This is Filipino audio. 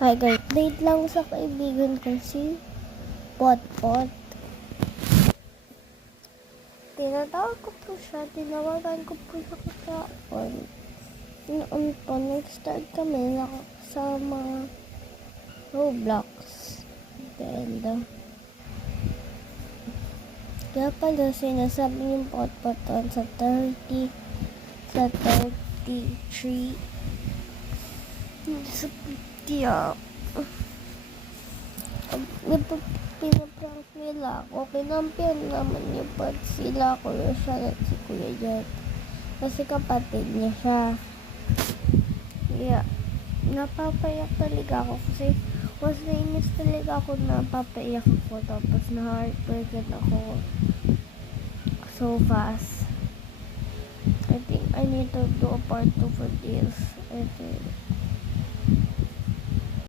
Hi guys, date lang sa kaibigan ko si Potpot. Tinawagan ko po siya kahapon. Noon po, nag-start kami sa mga Roblox. Then, kaya pala sinasabi yung Potpot sa 33, sa 50, pinaprank nila ako. Kinampihan naman niya pa sila, Kuya Sean at si Kuya Jet. Kasi kapatid niya siya. Yeah, napapayak talaga ako kasi was nainis talaga ako, napapayak ako. Tapos na-heartbroken ako so fast. I think I need to do a part 2 for this. I think